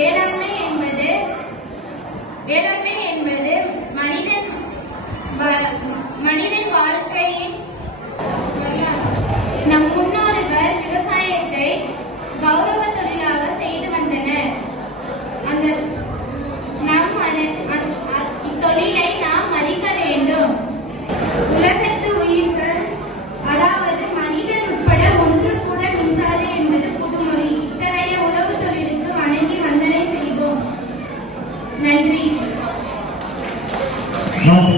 வேளாண்மை என்பது வேளாண்மை Jean